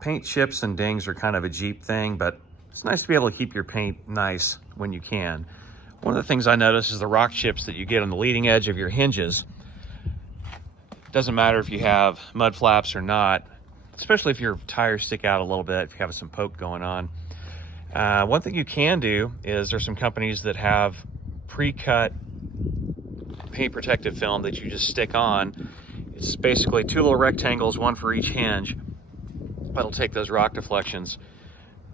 paint chips and dings are kind of a Jeep thing, but it's nice to be able to keep your paint nice when you can. One of the things I notice is the rock chips that you get on the leading edge of your hinges. Doesn't matter if you have mud flaps or not, especially if your tires stick out a little bit, if you have some poke going on. One thing you can do is there's some companies that have pre-cut paint protective film that you just stick on. It's basically two little rectangles, one for each hinge. That'll take those rock deflections.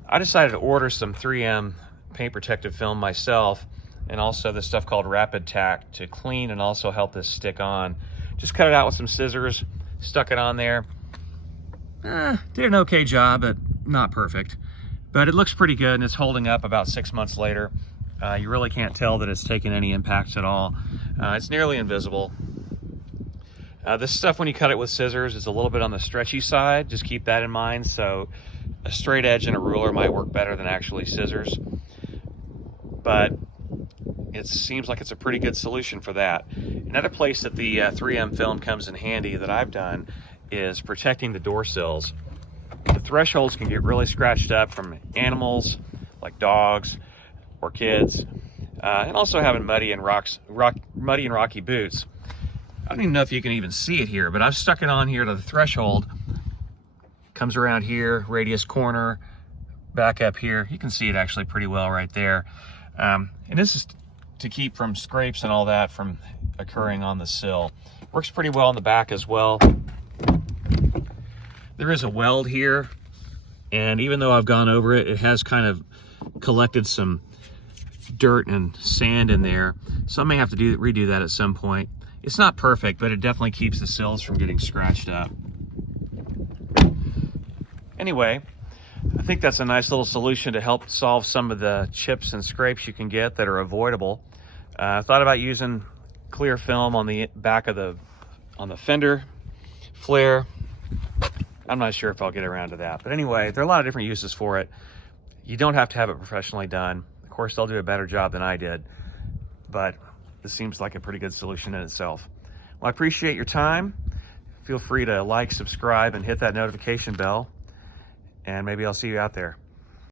I decided to order some 3M paint protective film myself, and also this stuff called Rapid Tack to clean and also help this stick on. Just cut it out with some scissors, stuck it on there. Did an okay job, but not perfect. But it looks pretty good, and it's holding up about 6 months later. You really can't tell that it's taken any impacts at all. It's nearly invisible. This stuff, when you cut it with scissors, is a little bit on the stretchy side. Just keep that in mind. So a straight edge and a ruler might work better than actually scissors. But it seems like it's a pretty good solution for that. Another place that the 3M film comes in handy that I've done is protecting the door sills. The thresholds can get really scratched up from animals like dogs or kids, and also having muddy and rocky boots. I don't even know if you can even see it here, but I've stuck it on here to the threshold. Comes around here, radius corner, back up here. You can see it actually pretty well right there. And this is to keep from scrapes and all that from occurring on the sill. Works pretty well on the back as well. There is a weld here, and even though I've gone over it, it has kind of collected some dirt and sand in there, so I may have to redo that at some point. It's not perfect, but it definitely keeps the sills from getting scratched up. Anyway, I think that's a nice little solution to help solve some of the chips and scrapes you can get that are avoidable. I thought about using clear film on the back of the fender flare. I'm not sure if I'll get around to that, but anyway, there are a lot of different uses for it. You don't have to have it professionally done. Of course, they'll do a better job than I did, but this seems like a pretty good solution in itself. Well, I appreciate your time. Feel free to like, subscribe, and hit that notification bell, and maybe I'll see you out there.